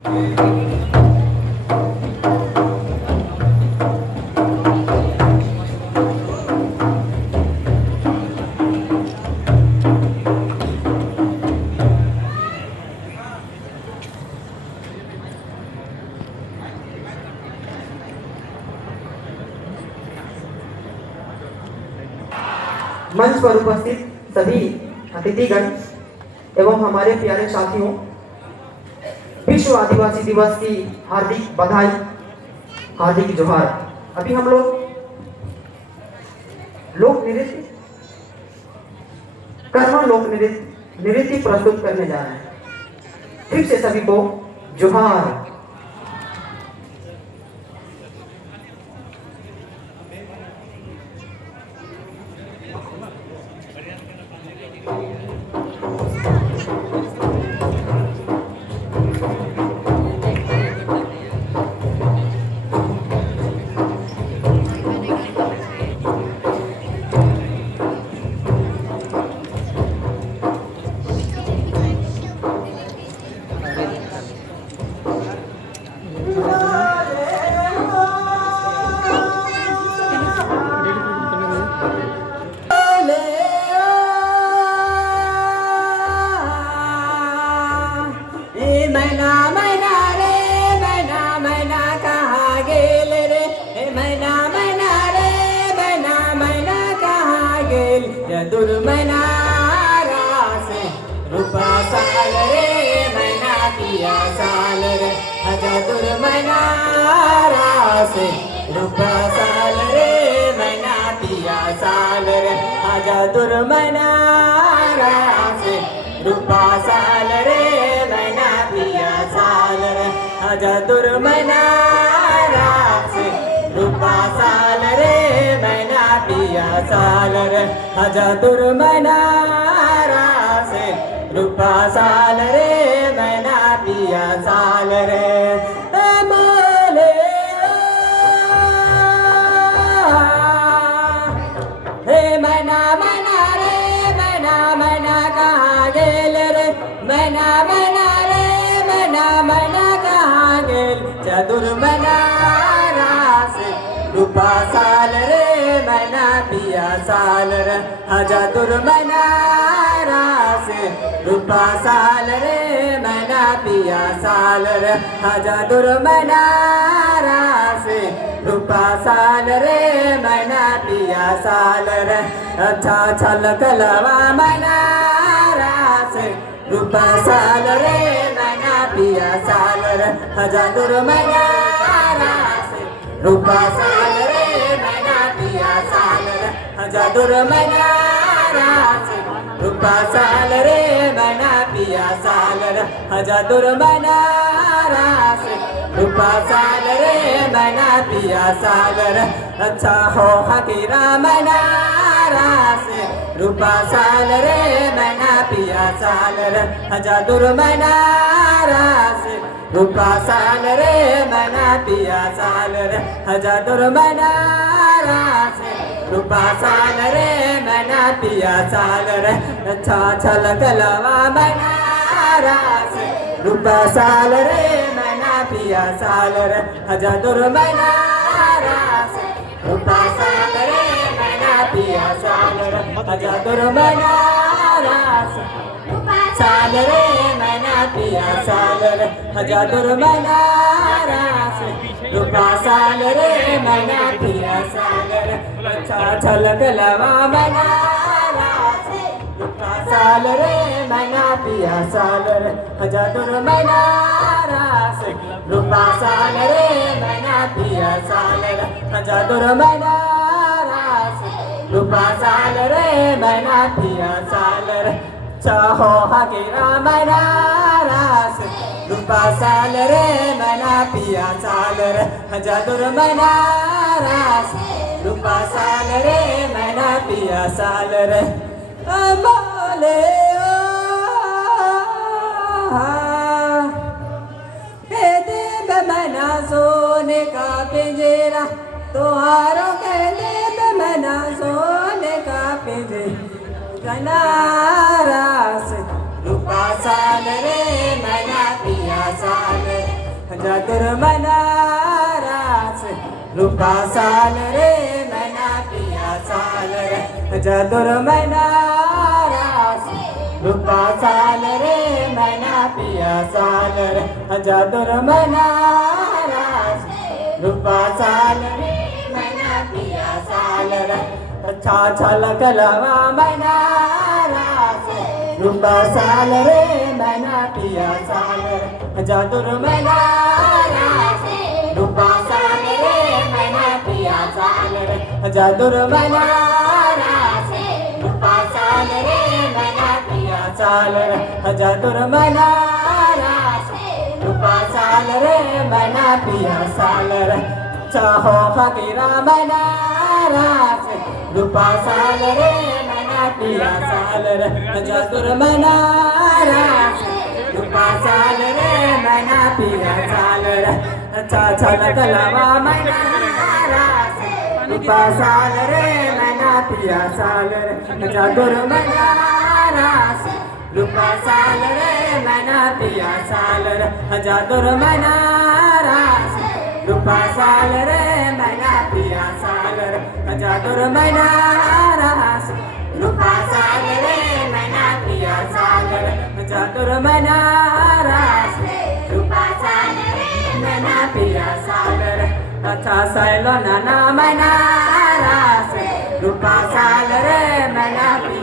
मंच पर उपस्थित सभी अतिथिगण एवं हमारे प्यारे साथियों, विश्व आदिवासी दिवस की हार्दिक बधाई, हार्दिक जोहार। अभी हम लोग लोक नृत्य, कर्मा लोक नृत्य प्रस्तुत करने जा रहे हैं। फिर से सभी को जोहार। अच्छा छलक लवा मनारा से रूपा साल रे मना पिया साल रे हजादुर मनारा से रूपा साल रे मना पिया साल रे हजादुर मनारा से रूपा साल रे मना पिया साल रे हजादुर मनारा से रूपा साल रे मना पिया साल रे अच्छा हो हकीरा मनारा से रूपा साल रे मना पिया साल रे हजादुर मनारा से रूपा साल रे मना पिया साल रे हजादुर मनारा से रूपा साल रे मना पिया साल रे अच्छा छलक लवा मनारा से रूपा साल रे मना पिया साल रे हजादुर मनारा से रूपा साल रे मना पिया साल रे हजादुर मनारा से साल रे मना पिया साल रे हजादुर मनारा से रूपा साल रे मना पिया साल रे अच्छा छलक लवा मनारा से रूपा साल रे मना पिया साल रे हजादुर मनारा से रूपा साल रे मना पिया साल रे हजादुर मनारा से रूपा साल रे मना पिया साल रे चाहो हकीरा मनारा से रूपा साल रे मना पिया साल रे हजादुर मनारा से रूपा साल रे मना पिया साल रे अमले मना सोने का पिंजरा तुहारों के देव मना सोने का पिंजरा गनारा से रूपा साल रे मना पिया साल जादूर मनारास रूपा साल रे मैना पिया साल रे जादूर मनारास रूपा साल रे मैना पिया साल रे जादूर मनारास रूपा साल रे मैना पिया साल रे अच्छा छलक लवा मनारास रूपा साल रे मैना पिया साल रे जादूर मनारास रूपा साल रे मैना पिया साल रे जादूर मनारास रूपा साल रे मैना पिया साल रे जादूर मनारास रूपा साल रे मैना पिया साल रे चाहो फकीरा मनारास रूपा साल रे मैना पिया साल रे जादूर मनारास रूपा साल रे मैना पिया साल रे अच्छा छलक लवा मनारास रूपा साल रे मैना पिया साल रे जादूर मनारास रूपा साल रे मैना पिया साल रे जादूर मनारास रूपा साल रे मैना पिया साल रे जादूर मनारास रूपा साल रे मैना पिया साल रे जादूर मनारास रूपा साल रे मैना पिया साल रे अच्छा सैलो नाना मनारास रूपा साल रे मैना पिया